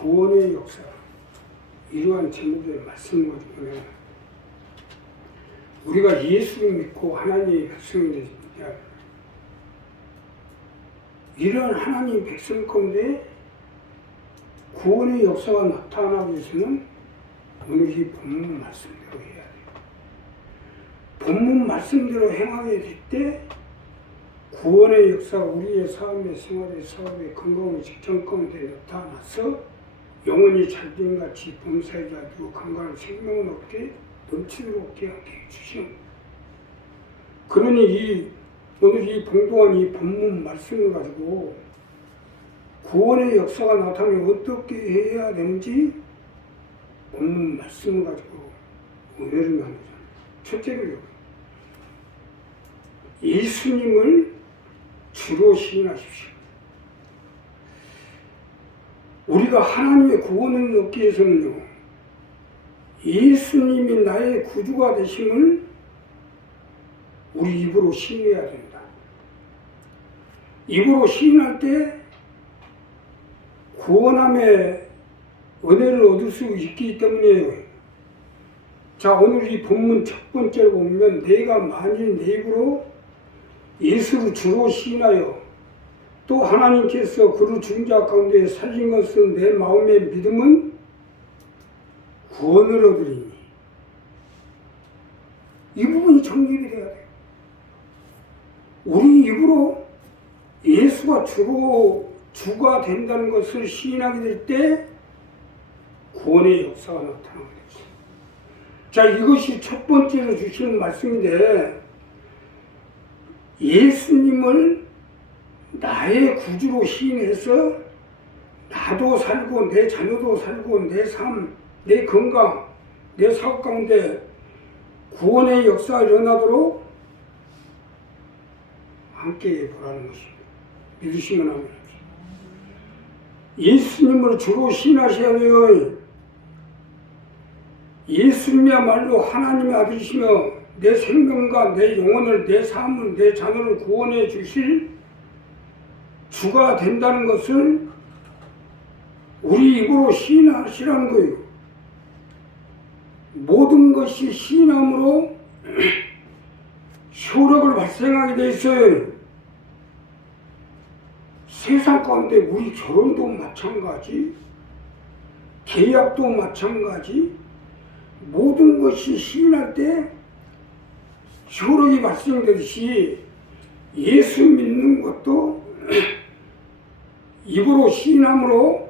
구원의 역사, 이러한 제목의 말씀을 가지고 우리가 예수를 믿고 하나님의 백성이 되십니다. 이런 하나님의 백성 가운데 구원의 역사가 나타나기 위해서는 오늘 이 본문 말씀대로 해야 돼요. 본문 말씀대로 행하게 될 때 구원의 역사가 우리의 삶의 생활의 사업의 건강의 직장 가운데 나타나서 영원히 잘됨같이 범사에 가지고 건강한 생명을 얻게 넘치도록 하게 해주시오. 그러니 오늘 이 봉독한 이 본문 말씀을 가지고 구원의 역사가 나타나면 어떻게 해야 되는지 본문 말씀을 가지고 은혜를 나누자. 첫째로요, 예수님을 주로 시인하십시오. 우리가 하나님의 구원을 얻기 위해서는요, 예수님이 나의 구주가 되심을 우리 입으로 시인해야 된다. 입으로 시인할 때 구원함의 은혜를 얻을 수 있기 때문이에요. 자, 오늘 이 본문 첫 번째로 보면 내가 만일 내 입으로 예수를 주로 시인하여 또 하나님께서 그를 죽은 자 가운데 살린 것은 내 마음의 믿음은 구원을 얻으리니. 이 부분이 정립이 돼야 돼요. 우리 입으로 예수가 주가 된다는 것을 시인하게 될 때 구원의 역사가 나타나게 되죠. 자, 이것이 첫 번째로 주시는 말씀인데, 예수님을 나의 구주로 시인해서 나도 살고 내 자녀도 살고 내 삶, 내 건강, 내 사업 가운데 구원의 역사가 일어나도록 함께 보라는 것입니다. 믿으시면 합니다. 예수님을 주로 시인하셔야 해요. 예수님이야말로 하나님의 아들이시며 내 생명과 내 영혼을, 내 삶을, 내 자녀를 구원해 주실 주가 된다는 것을 우리 입으로 시인하시라는 거예요. 모든 것이 시인함으로 효력을 발생하게 돼 있어요. 세상 가운데 우리 결혼도 마찬가지, 계약도 마찬가지, 모든 것이 시인할 때 효력이 발생되듯이 예수 믿는 것도 입으로 시인함으로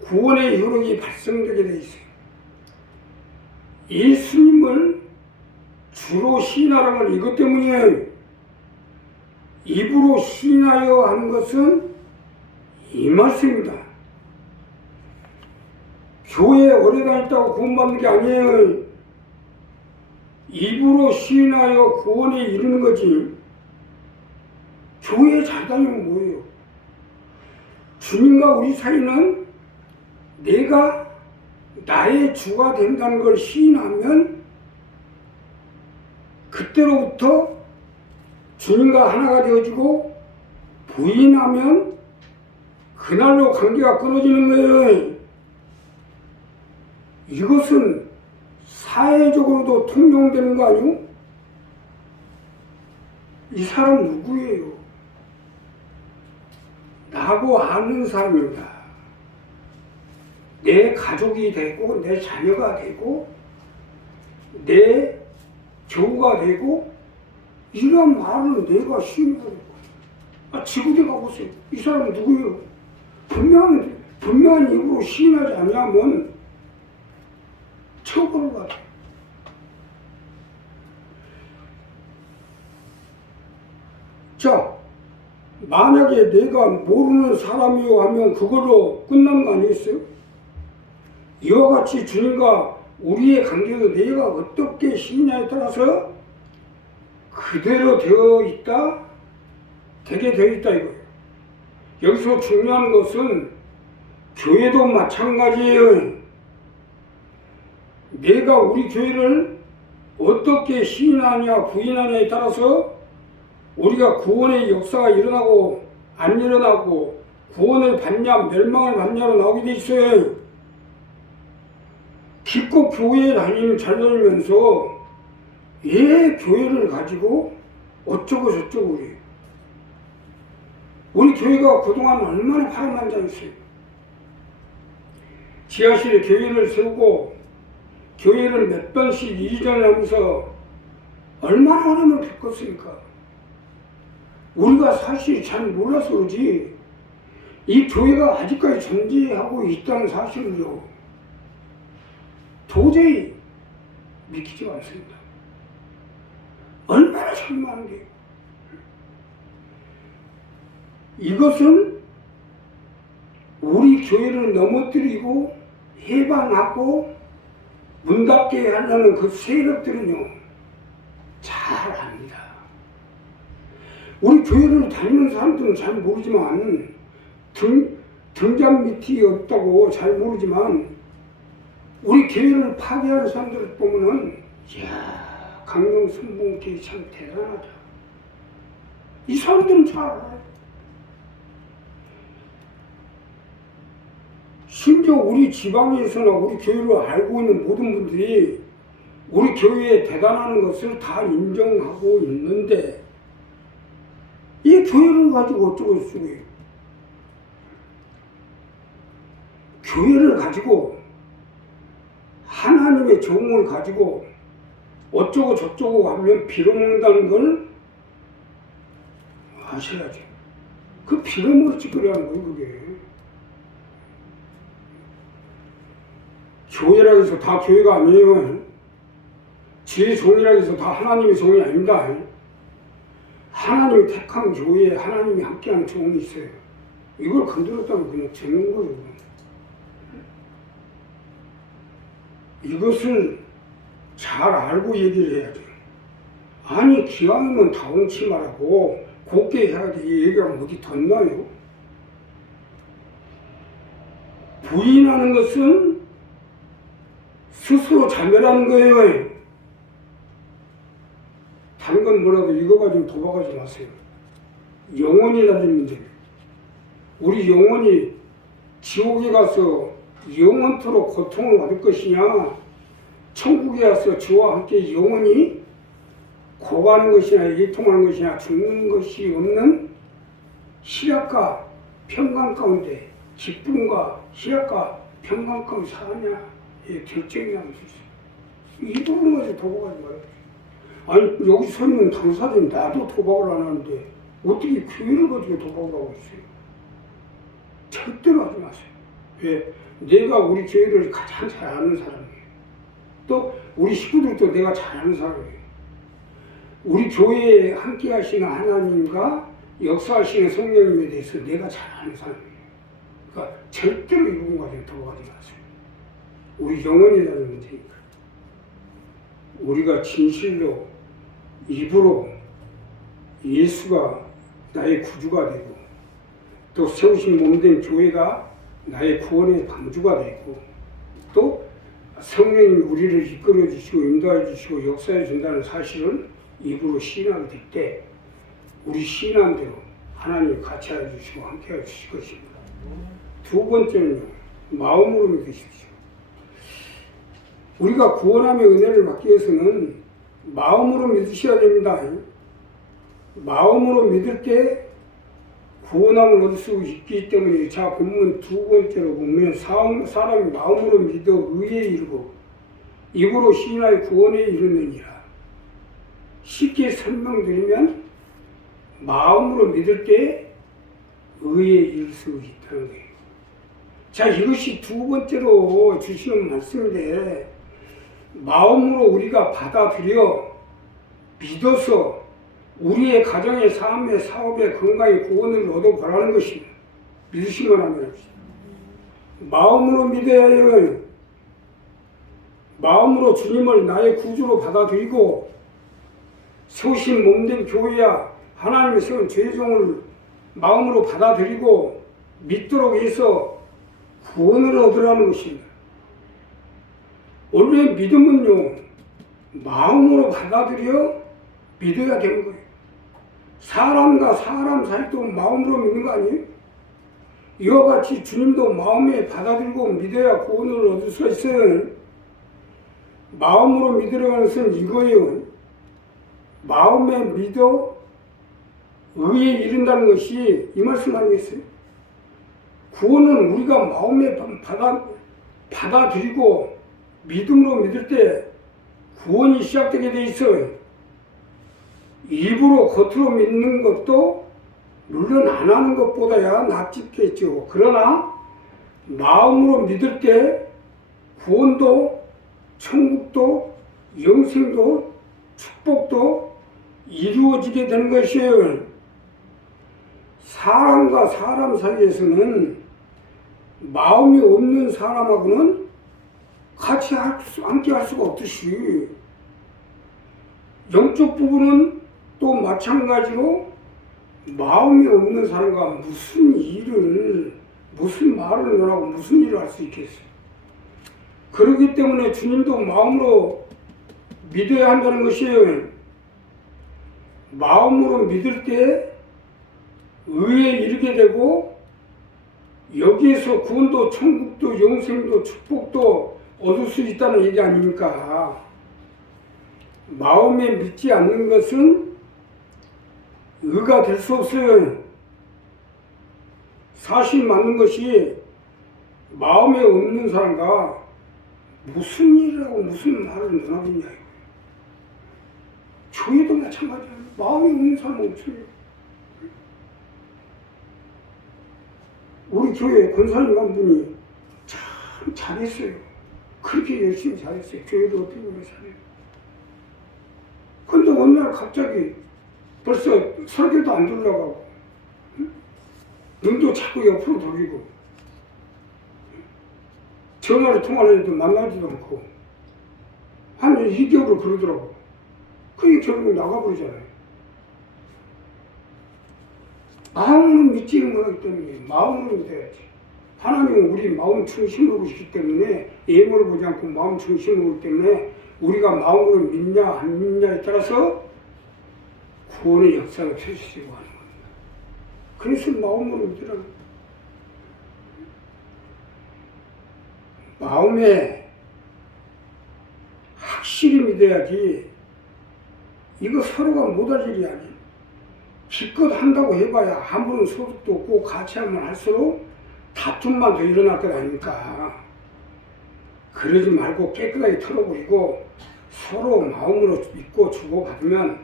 구원의 효력이 발생되게 되어 있어요. 예수님을 주로 시인하라는 건 이것 때문이에요. 입으로 시인하여 하는 것은 이 말씀입니다. 교회에 오래 다녔다고 구원받는 게 아니에요. 입으로 시인하여 구원에 이르는 거지. 교회에 잘 다니면 뭐예요? 주님과 우리 사이는 내가 나의 주가 된다는 걸 시인하면 그때로부터 주님과 하나가 되어지고, 부인하면 그날로 관계가 끊어지는 거예요. 이것은 사회적으로도 통용되는 거 아니오? 이 사람 누구예요? 나하고 아는 사람입니다. 내 가족이 되고 내 자녀가 되고 내 교우가 되고, 이런 말을 내가 시인하는 거예요. 지구대 가보세요. 이 사람은 누구예요? 분명한 입으로 시인하지 않으면 처벌을 받아요. 자, 만약에 내가 모르는 사람이요 하면 그걸로 끝나는 거 아니겠어요? 이와 같이 주님과 우리의 관계도 내가 어떻게 시인하에 따라서 그대로 되어 있다, 되게 되어 있다 이거예요. 여기서 중요한 것은 교회도 마찬가지예요. 내가 우리 교회를 어떻게 시인하냐 부인하냐에 따라서 우리가 구원의 역사가 일어나고 안 일어나고 구원을 받냐 멸망을 받냐로 나오게 돼 있어요. 기껏 교회에 다니면 잘 다니면서 왜 교회를 가지고 어쩌고 저쩌고 그래요. 우리 교회가 그동안 얼마나 파란만장했어요. 지하실에 교회를 세우고 교회를 몇 번씩 이전을 하면서 얼마나 어려움을 겪었습니까? 우리가 사실 잘 몰라서 그러지 이 교회가 아직까지 존재하고 있다는 사실을요 도저히 믿기지가 않습니다. 얼마나 절망한데요. 이것은 우리 교회를 넘어뜨리고 해방하고 문 닫게 하려는 그 세력들은요 잘 압니다. 우리 교회를 다니는 사람들은 잘 모르지만 등잔 밑이 없다고 잘 모르지만 우리 교회를 파괴하는 사람들을 보면은 이야 강령 선봉교회 참 대단하다. 이 사람들은 잘 알아요. 심지어 우리 지방에서나 우리 교회를 알고 있는 모든 분들이 우리 교회에 대단한 것을 다 인정하고 있는데 이 교회를 가지고 어쩌고 저쩌고 교회를 가지고 하나님의 종을 가지고 어쩌고 저쩌고 하면 빌어먹는다는 걸 아셔야죠. 그 빌어먹을 짓거리하는 거예요 그게. 교회라고 해서 다 교회가 아니에요. 지의 종이라고 해서 다 하나님의 종이 아닙니다. 하나님이 택한 교회에 하나님이 함께하는 종이 있어요. 이걸 건드렸다면 그냥 되는 거예요. 이것을 잘 알고 얘기를 해야 돼요. 아니 기왕이면 다홍치 말하고 곱게 해야 돼. 이 얘기하면 어디 덧나요? 부인하는 것은 스스로 자멸하는 거예요. 다른 건 뭐라도 이거 가지고 도박하지 마세요. 영원히 다른 문제. 우리 영원히 지옥에 가서 영원토록 고통을 받을 것이냐 천국에 가서 주와 함께 영원히 고가는 것이냐 애통하는 것이냐 죽는 것이 없는 희락과 평강 가운데 기쁨과 희락과 평강 가운데 사느냐 결정이 나는 수 있어요. 이 부분을 가지고 도박하지 말아요. 아니 여기 서 있는 당사자는 나도 도박을 안 하는데 어떻게 교회를 가지고 도박을 하고 있어요? 절대로 하지 마세요. 왜? 내가 우리 교회를 가장 잘 아는 사람이에요. 또 우리 식구들도 내가 잘 아는 사람이에요. 우리 교회에 함께 하시는 하나님과 역사하시는 성령님에 대해서 내가 잘 아는 사람이에요. 그러니까 절대로 이 부분 가지고 도박하지 마세요. 우리 영혼이라는 문제니까. 우리가 진실로 입으로 예수가 나의 구주가 되고 또 세우신 몸된 교회가 나의 구원의 방주가 되고 또 성령님이 우리를 이끌어 주시고 인도해 주시고 역사해 준다는 사실을 입으로 시인하게 될 때 우리 시인한 대로 하나님이 같이 해 주시고 함께 해 주실 것입니다. 두 번째는요, 마음으로 믿으십시오. 우리가 구원함의 은혜를 받기 위해서는 마음으로 믿으셔야 됩니다. 마음으로 믿을 때 구원함을 얻을 수 있기 때문에 자 본문 두 번째로 보면 사람이 마음으로 믿어 의에 이르고 입으로 시인하여 구원에 이르느니라. 쉽게 설명드리면 마음으로 믿을 때 의에 이를 수 있다는 거예요. 자 이것이 두 번째로 주시는 말씀인데 마음으로 우리가 받아들여 믿어서 우리의 가정의 삶의 사업의 건강의 구원을 얻어보라는 것입니다. 믿으시면 하면 마음으로 믿어야 해요. 마음으로 주님을 나의 구주로 받아들이고 세우신 몸된 교회야 하나님의 세운 죄종을 마음으로 받아들이고 믿도록 해서 구원을 얻으라는 것입니다. 원래 믿음은요 마음으로 받아들여 믿어야 되는 거예요. 사람과 사람 사이도 마음으로 믿는 거 아니에요? 이와 같이 주님도 마음에 받아들이고 믿어야 구원을 얻을 수 있어요. 마음으로 믿으라는 것은 이거예요. 마음에 믿어 의에 이른다는 것이 이 말씀 아니겠어요? 구원은 우리가 마음에 받아들이고 믿음으로 믿을 때 구원이 시작되게 돼 있어요. 입으로 겉으로 믿는 것도 물론 안 하는 것보다야 낫겠죠. 그러나 마음으로 믿을 때 구원도 천국도 영생도 축복도 이루어지게 되는 것이에요. 사람과 사람 사이에서는 마음이 없는 사람하고는 같이 함께 할 수가 없듯이 영적 부분은 또 마찬가지로 마음이 없는 사람과 무슨 말을 하고 무슨 일을 할 수 있겠어요. 그렇기 때문에 주님도 마음으로 믿어야 한다는 것이에요. 마음으로 믿을 때 의에 이르게 되고 여기에서 구원도 천국도 영생도 축복도 얻을 수 있다는 얘기 아닙니까? 마음에 믿지 않는 것은 의가 될 수 없어요. 사실 맞는 것이 마음에 없는 사람과 무슨 일이라고 무슨 말을 논하겠냐. 교회도 마찬가지예요. 마음이 없는 사람은 없어요. 우리 교회 권사님 한 분이 참 잘했어요. 그렇게 열심히 잘했어요. 교회도 어떻게 보면 잘해요. 근데 어느 날 갑자기 벌써 설교도 안 들어가고 눈도 자꾸 옆으로 돌리고 전화로 통화를 해도 만나지도 않고 한 2개월을 그러더라고. 그게 결국 나가버리잖아요. 마음으로 믿지는 못하기 때문에 마음으로 믿어야지. 하나님은 우리 마음 중심으로 보시기 때문에 예물을 보지 않고 마음 중심으로 보기 때문에 우리가 마음으로 믿냐 안 믿냐에 따라서 구원의 역사가 펼쳐지고 하는 겁니다. 그래서 마음으로 믿으라는 거예요. 마음에 확실히 믿어야지. 이거 서로가 못할 일이 아니에요. 기껏 한다고 해봐야 아무런 소득도 없고 같이 하면 할수록 다툼만 더 일어날 것 아닙니까? 그러지 말고 깨끗하게 털어버리고 서로 마음으로 믿고 주고받으면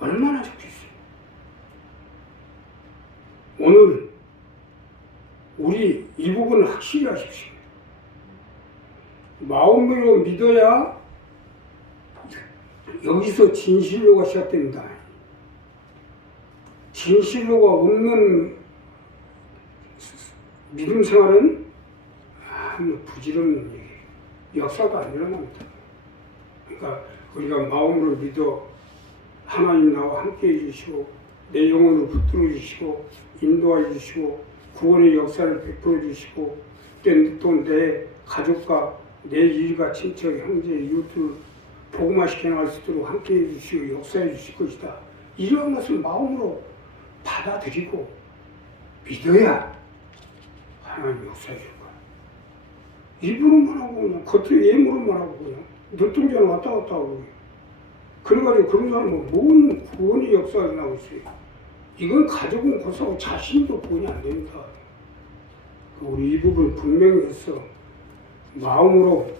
얼마나 좋겠어요. 오늘 우리 이 부분을 확실히 하십시오. 마음으로 믿어야 여기서 진실로가 시작됩니다. 진실로가 없는 믿음 생활은 아무 부질없는 얘기예요. 역사가 안 일어납니다. 그러니까 우리가 마음으로 믿어 하나님 나와 함께 해주시고 내 영혼을 붙들어 주시고 인도해 주시고 구원의 역사를 베풀어 주시고 또 내 가족과 내 일가 친척 형제 이웃들 복음화 시켜나갈 수 있도록 함께 해주시고 역사해 주실 것이다. 이러한 것을 마음으로 받아들이고 믿어야 하나님 역사해 줄 거야. 입으로만 하고 그냥 겉으로 예물로만 하고 그냥 눈동자는 왔다 갔다 하고 그래가지고 그런 사람은 뭔 구원의 역사가 나오고 있어요. 이건 가족은 고사하고 자신도 구원이 안 됩니다. 우리 이 부분 분명히 해서 마음으로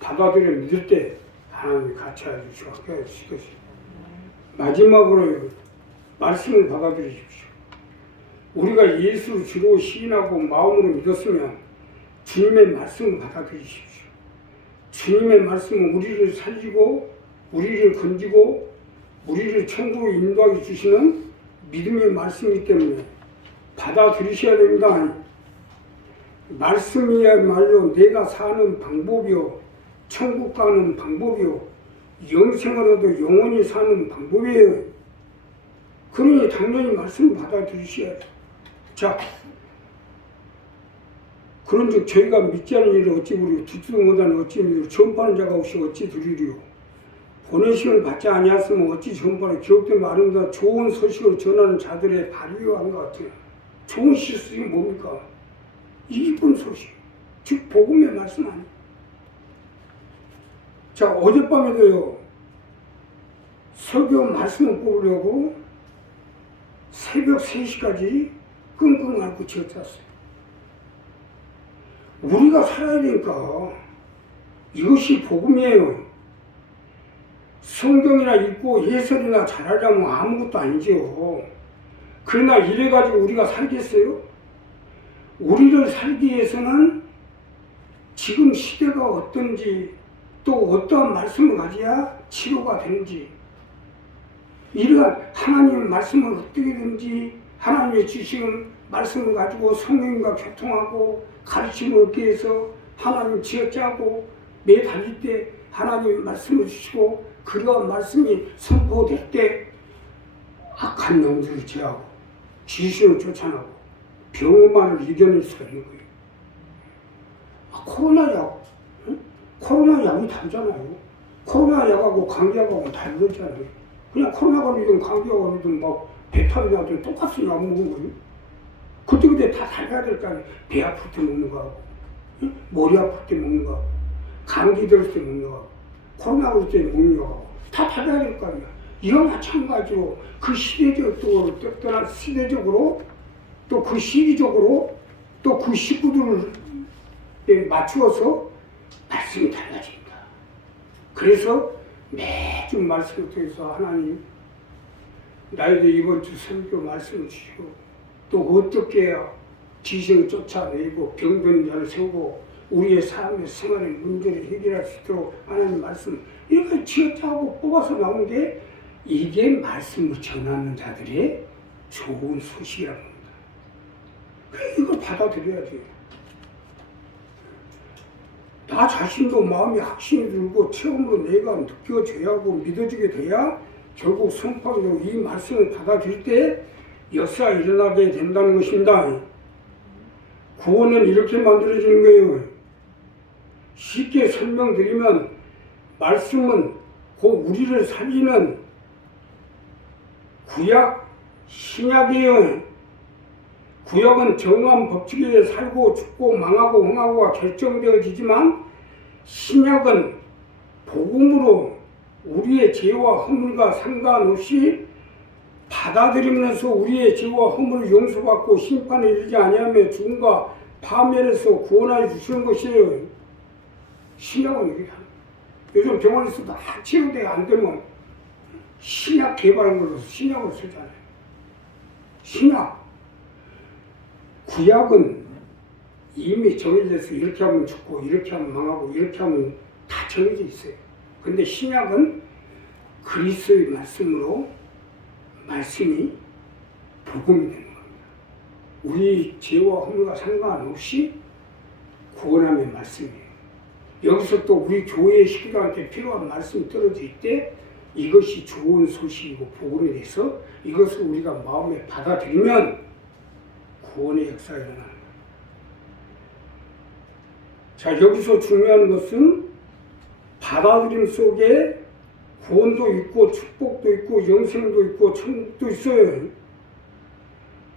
받아들여 믿을 때 하나님이 같이 해주시고 함께 해주실 것입니다. 마지막으로 말씀을 받아들이십시오. 우리가 예수를 주로 시인하고 마음으로 믿었으면 주님의 말씀을 받아들이십시오. 주님의 말씀은 우리를 살리고 우리를 건지고 우리를 천국으로 인도하게 주시는 믿음의 말씀이기 때문에 받아들이셔야 됩니다. 말씀이야말로 내가 사는 방법이요 천국 가는 방법이요 영생을 얻어 영원히 사는 방법이에요. 그러니 당연히 말씀을 받아들이셔야죠. 자, 그런즉 저희가 믿지 않는 일을 어찌 부리고 듣지도 못하는 어찌 믿으리요 전파하는 자가 없이 어찌 들으리요 보내심을 받지 아니하였으면 어찌 전파를 기록된 아름다운 좋은 소식을 전하는 자들의 발휘한 것 같아요. 좋은 소식이 뭡니까? 이 기쁜 소식, 즉 복음의 말씀 아니에요. 자, 어젯밤에도요, 설교 말씀을 뽑으려고 새벽 3시까지 끙끙 앓고 지어짰어요. 우리가 살아야 되니까 이것이 복음이에요. 성경이나 읽고 예설이나 잘하려면 아무것도 아니죠. 그러나 이래가지고 우리가 살겠어요? 우리를 살기 위해서는 지금 시대가 어떤지, 또 어떠한 말씀을 가져야 치료가 되는지, 이러한 하나님의 말씀을 어떻게든지 하나님의 주시는 말씀을 가지고 성령과 교통하고 가르침을 얻기 위해서 하나님 지어짜고 매 달릴 때 하나님의 말씀을 주시고 그러한 말씀이 선포될 때 악한 놈들을 제하고 귀신을 쫓아내고 병만을 이겨낼 수가 있는 거예요. 코로나 약, 응? 코로나 약이 다르잖아요. 코로나 약하고 감기약하고 다르잖아요. 그냥 코로나 걸리든 감기가 걸리든 막 배탈이 나든 똑같이 약 먹는 거예요. 그때 다 달라야 될 거 아니에요. 배 아플 때 먹는 거하고, 응? 머리 아플 때 먹는 거하고, 감기 들을 때 먹는 거하고, 코로나 걸릴 때 먹는 거하고 다 달라야 될 거 아니에요. 이런 마찬가지로 그 시대적으로 떠난 시대적으로 또 그 시기적으로 또 그 식구들을 맞추어서 말씀이 달라집니다. 그래서 매주 말씀을 통해서 하나님 나에게 이번 주 설교 말씀을 주시고 또 어떻게 해야 지식을 쫓아내고 병든 자를 세우고 우리의 삶의 생활의 문제를 해결할 수 있도록 하나님 말씀 이렇게 지어짜고 뽑아서 나온 게 이게 말씀을 전하는 자들의 좋은 소식이라고 합니다. 이걸 받아들여야 돼요. 나 자신도 마음에 확신이 들고 체험으로 내가 느껴져야 하고 믿어지게 돼야 결국 선포하고 이 말씀을 받아들일 때 역사가 일어나게 된다는 것입니다. 구원은 이렇게 만들어지는 거예요. 쉽게 설명드리면 말씀은 곧 우리를 살리는 구약, 신약이에요. 구약은 정한 법칙에 살고 죽고 망하고 흥하고가 결정되어지지만 신약은 복음으로 우리의 죄와 허물과 상관없이 받아들이면서 우리의 죄와 허물을 용서받고 심판에 이르지 아니하며 죽음과 파멸에서 구원하여 주시는 것이에요. 신약은 이렇게 합니다. 요즘 병원에서도 치료대가 안 되면 신약 개발한 걸로 신약을 쓰잖아요. 신약. 구약은 이미 정해져서 이렇게 하면 죽고 이렇게 하면 망하고 이렇게 하면 다 정해져 있어요. 근데 신약은 그리스도의 말씀으로 말씀이 복음이 되는 겁니다. 우리 죄와 허물과 상관없이 구원함의 말씀이에요. 여기서 또 우리 교회의 식구들한테 필요한 말씀이 떨어질 때 이것이 좋은 소식이고 복음이 돼서 이것을 우리가 마음에 받아들이면 구원의 역사가 일어나는 거예요. 자, 여기서 중요한 것은 받아들임 속에 구원도 있고 축복도 있고 영생도 있고 천국도 있어요.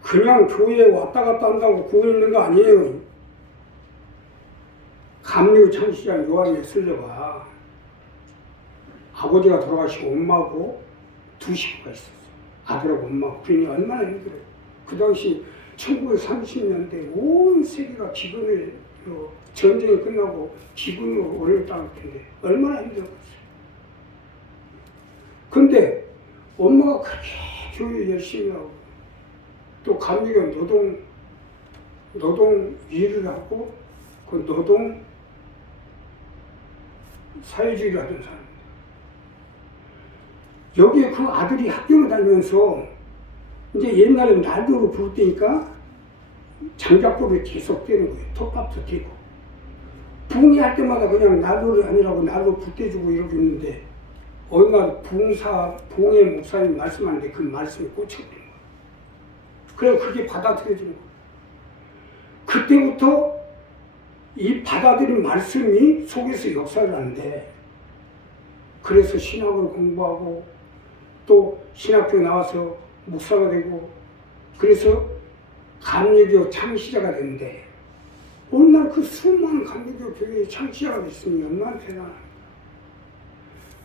그냥 교회에 왔다 갔다 한다고 구원 있는 거 아니에요. 감리교 창시자 요한의 설녀가 아버지가 돌아가시고 엄마하고 두 식구가 있었어요. 아들하고 엄마하고. 그러니 얼마나 힘들어요. 그 당시 1930년대 온 세계가 기근을 전쟁이 끝나고 기근으로 어려웠다는 텐데 얼마나 힘들었겠어요. 근데 엄마가 그렇게 교회 열심히 하고 또 감리교 노동 일을 하고 그 노동 사회주의를 하던 사람입니다. 여기에 그 아들이 학교를 다니면서 이제 옛날에 난로로 부를 때니까 장작불이 계속 떼는 거예요. 톱밥도 떼고. 부흥회 할 때마다 그냥 난로를 아니라고 난로 불 떼주고 이러고 있는데 어느 날 부흥회 목사님 말씀하는데 그 말씀에 꽂혀버린 거예요. 그래서 그게 받아들여지는 거예요. 그때부터 이 받아들인 말씀이 속에서 역사를 하는데 그래서 신학을 공부하고 또 신학교 나와서 목사가 되고 그래서 감리교 창시자가 됐는데 오늘날 그 수많은 감리교 교회에 창시자가 있으니 얼마나 대단합니까?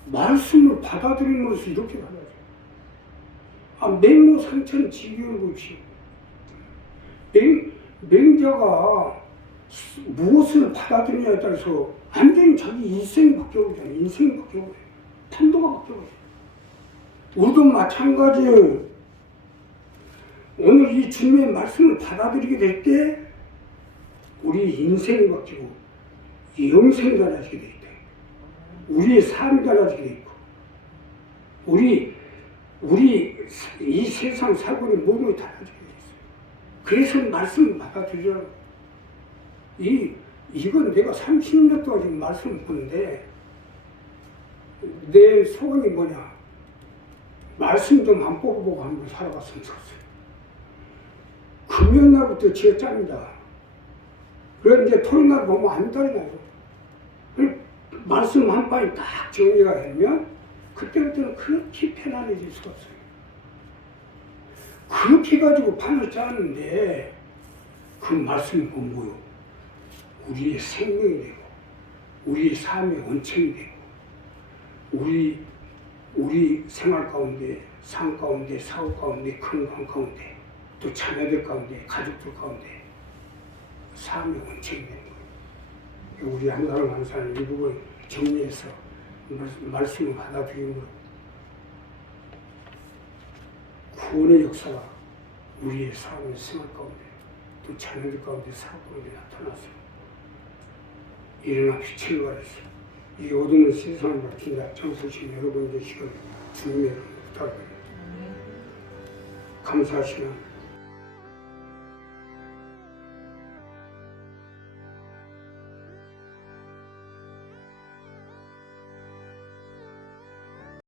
말씀을 받아들임으로써 이렇게 받아들여요. 맹모 상천 지교일구시. 맹자가 무엇을 받아들이냐에 따라서 완전히 자기 인생이 바뀌어버려요. 인생이 바뀌어버려요. 태도가 바뀌어버려요. 우리도 마찬가지예요. 오늘 이 주님의 말씀을 받아들이게 될 때 우리 인생이 바뀌고 영생이 달라지게 돼 있다. 우리의 삶이 달라지게 돼 있고 우리 이 세상 살고 있는 모든 것이 달라지게 돼 있어요. 그래서 말씀을 받아들이라고. 이건 내가 30년 동안 지금 말씀을 보는데 내 소원이 뭐냐? 말씀 좀 안 보고 한번 살아봤으면 좋겠어요. 금요일 날부터 지어 짭니다. 그래서 이제 토요일 날 보면 안 달라요. 말씀 한 방에 딱 정리가 되면 그때부터는 그렇게 편안해질 수가 없어요. 그렇게 가지고 판을 짜는데 그 말씀이 뭐요? 우리의 생명이 되고 우리의 삶의 원천이 되고 우리 생활 가운데 삶 가운데 사업 가운데 건강 가운데 또 자녀들 가운데 가족들 가운데 삶의 원천이 되는 거예요. 우리 한 사람 한 사람 일부분 정리해서 말씀을 받아들임으로 구원의 역사가 우리의 삶의 생활 가운데 또 자녀들 가운데 사업 가운데 나타나서 일어나 빛을 발했어요. 이 어두운 세상을 밝힌다. 정서신 여러분 되시길 주님의 부탁드립니다. 감사하시는